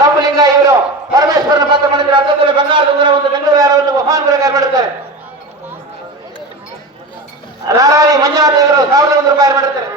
ಸೋಮಲಿಂಗ ಇವರು ಪರಮೇಶ್ವರನ ಪತ್ರ ಮಾಡಿದ್ರೆ ಅರ್ಥದಲ್ಲಿ ಬಂಗಾರದ ದೂರ ಒಂದು ಬೆಂಗಳೂರು ಯಾರ ಒಂದು ಮಹಾನ್ ಗುರುಗಾರ ಮಾಡುತ್ತಾರೆ. ರಾರಾಯಿ ಮಂಜುನಾಥ ಇವರು 1001 ರೂಪಾಯಿ ಮಾಡುತ್ತಾರೆ.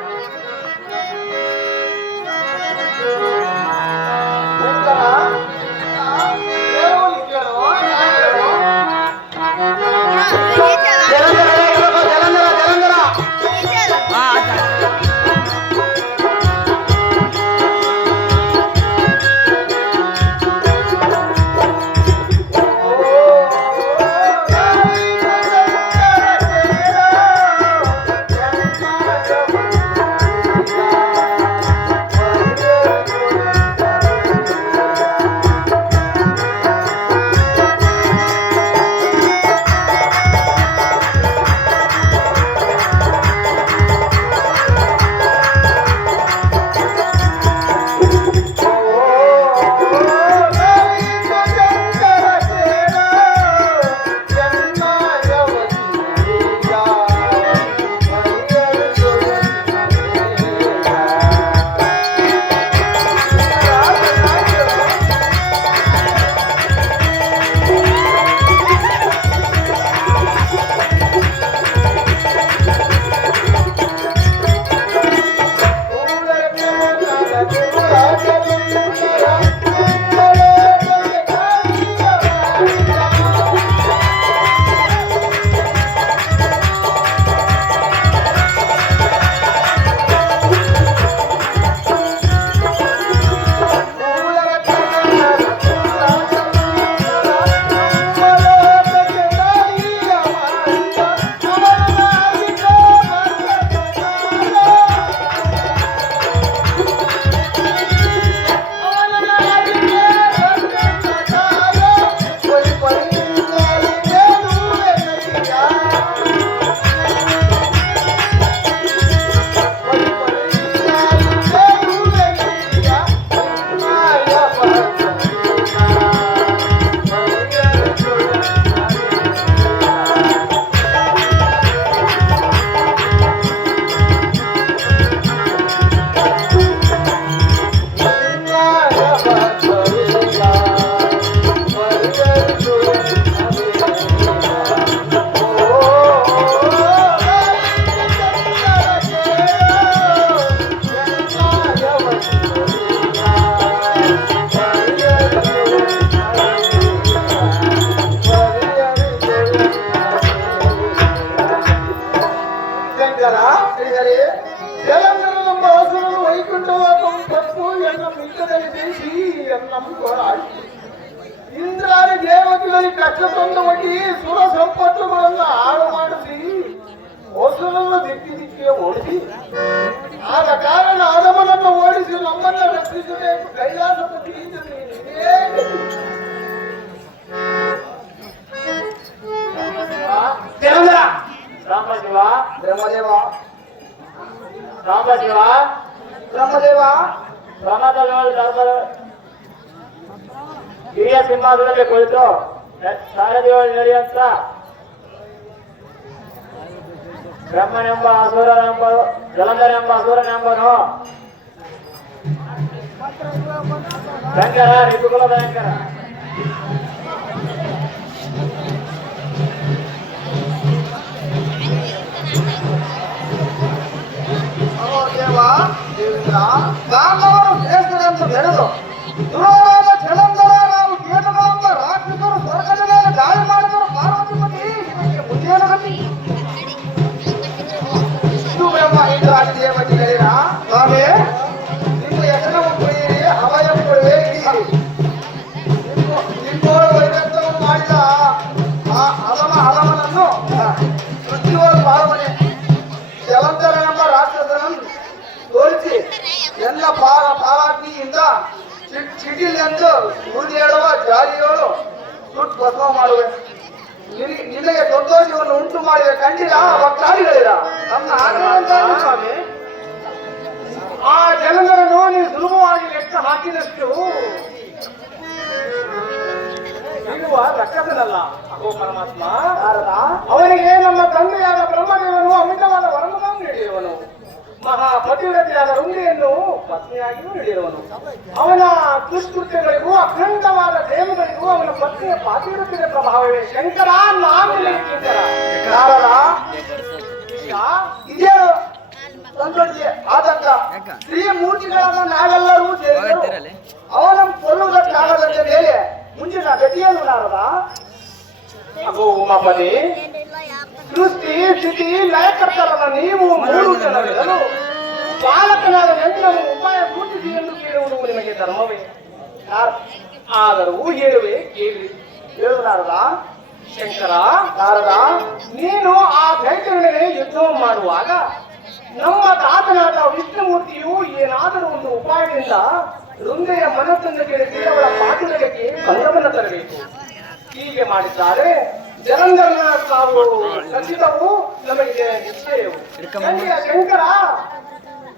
ಇಂದ್ರಾದಿ ದೇವತೆಗಳಿಗೆ ಕಷ್ಟ ತಂದು ಒಡ್ಡಿ ಸುರ ಸಂಪತ್ತುಗಳನ್ನು ಹಾಳು ಮಾಡಿಸಿ ಹೊಸನನ್ನು ದಿಕ್ಕಿಗೆ ಓಡಿಸಿ ಆದ ಕಾರಣ ಅದಮನನ್ನು ಓಡಿಸಿ ನಮ್ಮನ್ನು ರಕ್ಷಿಸಬೇಕು. ಕೈಲಾಸಪತಿ ರಾಮಶಿವ ಬ್ರಹ್ಮದೇವ ರಾಮಶಿವ ಬ್ರಹ್ಮದೇವ ಹಿರಿಯ ಸಿಂಹಾಸನದಲ್ಲಿ ಕುಳಿತು ಸಾರದಿಗಳು ನಡೆಯುವಂತ ಬ್ರಹ್ಮನೆಂಬ ಅಸುರನೆಂಬ ಜಲಂಧರೆಂಬ ಅಸುರನೆಂಬನು ಶಂಕರ ರಿಪುಕುಲ ಭಯಂಕರ ಬೆಳೆದು ದುರಾದ ಜಲಂಧರ ನಾವು ಕೇಳುವ ರಾಕ್ಷಸರು ಸ್ವರ್ಗದ ಮೇಲೆ ದಾಳಿ ಮಾಡಿದರು. ಪಾರ್ವತಿಪತಿ ಇದಕ್ಕೆ ಮುಂದೇನು ಗತಿ? ಇದು ಬ್ರಹ್ಮ ಇಂದು ಆದಿ ದೇವತೆಗಳಿರ ಸ್ವಾಮಿ ನಿಮ್ಮ ಯಶನವು ಕುಡಿಯಿರಿ, ಅಭಯ ಕೊಡಬೇಕಿರಿ. ನಿಮ್ಮೋಳು ವೈದ್ಯತ್ವವನ್ನು ಮಾಡಿದ ಆ ಹಲಮನನ್ನು ಸೃಷ್ಟಿಯೋಳು ಪಾರ್ವನೆ ಜಲಂಧರ ಎಂಬ ರಾಕ್ಷಸರನ್ನು ತೋರಿಸಿ ಎಲ್ಲ ಪಾರಾಗ್ನಿಯಿಂದ ಚಿಟಿಲೆಂದು ಸೂದಿ ಹೇಳುವ ಜಾಲಿಯೋಳು ಸುಟ್ಟು ಭಸ್ಮ ಮಾಡುವೆ. ನಿನಗೆ ಸಂತೋಷವನ್ನು ಉಂಟು ಮಾಡಿದ ಕಂಡಿರ ಭಕ್ತಾದಿಗಳಿರ ನಮ್ಮ ಆಟವಂತ ಸ್ವಾಮಿ. ಆ ಜಲಂಧರನ್ನು ನೀವು ಸುಲಭವಾಗಿ ಲೆಕ್ಕ ಹಾಕಿದಷ್ಟು ಇರುವ ರಕ್ಕಸನಲ್ಲ ಅಹೋ ಪರಮಾತ್ಮ. ಅವನಿಗೆ ನಮ್ಮ ತಂದೆಯಾದ ಬ್ರಹ್ಮದೇವನು ಅಮಿತವಾದ ವರಮಗಳನ್ನು ನೀಡಿರುವನು. ಮಹಾಪತಿವ್ರತೆಯಾದ ರುಂಡಿಯನ್ನು ಪತ್ನಿಯಾಗಿಯೂ ಹಿಡಿಯುವನು. ಅವನ ದುಷ್ಕೃತ್ಯಗಳಿಗೂ ಅಖಂಡವಾದ ದೇವಗಳಿಗೂ ಅವನ ಪತ್ನಿಯ ಪಾತಿವ್ರತ್ಯದ ಪ್ರಭಾವವೇ. ಶಂಕರ ನಾನು ಶಂಕರ ನಾರದ ಈಗ ಇದೇ ಸಂತೋಷಿ ಆದಂತ ಸ್ತ್ರೀ ಮೂರ್ತಿಗಳಾದ ನಾವೆಲ್ಲರೂ ಸೇರಿದರು ಅವನ ಕೊಲ್ಲುವುದಕ್ಕಾಗದಂತೆ ಮೇಲೆ ಮುಂದಿನ ಗತಿಯನ್ನು ನಾರದ. ಅಗೋ ಉಮಾಪತಿ, ಸೃಷ್ಟಿ ಸ್ಥಿತಿ ಲಯಕರ್ತರನ್ನ ನೀವು ಮೂರು ಜನರಿದ್ದರು ಬಾಲಕನಾದ ನೆಂಟನನ್ನು ಉಪಾಯ ಸೂಚಿಸಿ ಎಂದು ಕೇಳುವುದು ನಿಮಗೆ ಧರ್ಮವೇ? ಆದರೂ ಹೇಳುವೆ ಕೇಳಿ. ಹೇಳುವುದಾರದ ಶಂಕರ ನಾರದ, ನೀನು ಆ ದೈತ್ಯರೊಡನೆ ಯುದ್ಧ ಮಾಡುವಾಗ ನಮ್ಮ ತಾತನಾದ ವಿಷ್ಣುಮೂರ್ತಿಯು ಏನಾದರೂ ಒಂದು ಉಪಾಯದಿಂದ ರುಂಡೆಯ ಮನಸ್ಸನ್ನು ಕೆಡಿಸಿ ಅವಳ ಪಾತಿರಕ್ಕೆ ಭಂಗವನ್ನು ತರಬೇಕು. ಹೀಗೆ ಮಾಡಿದ್ದಾರೆ ಜಲಂಧರನ ತಾವು ಖಚಿತವು ನಮಗೆ ನಿಶ್ಚಯವು. ಶಂಕರ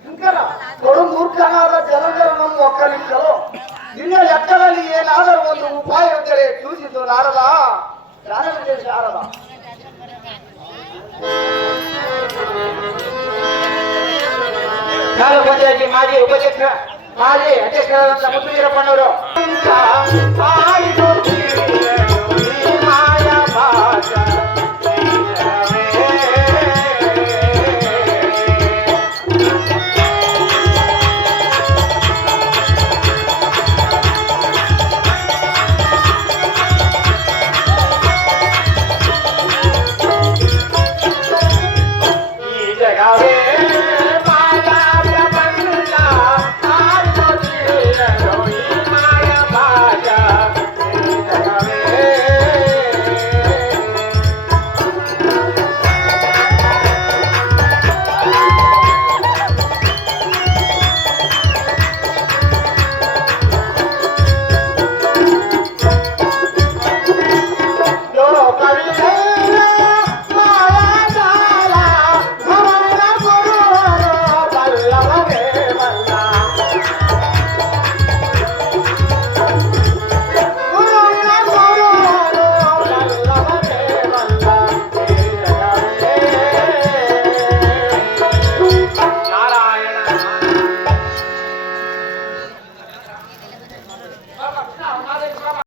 ಶಂಕರ ಕೊಡು ಮೂರ್ಖನಾದ ಜಲಂಧರನನ್ನು ಒಕ್ಕಲಿಸಲು ನಿನ್ನ ಲೆಕ್ಕದಲ್ಲಿ ಏನಾದರೂ ಒಂದು ಉಪಾಯವಿದ್ದರೆ ಸೂಚಿಸು ನಾರದ. ಶಾರದ ತಾಲೂಕು ಪಂಚಾಯತಿ ಮಾಜಿ ಅಧ್ಯಕ್ಷರಾದಂತಹ ಮುತ್ತುವೀರಪ್ಪನವರು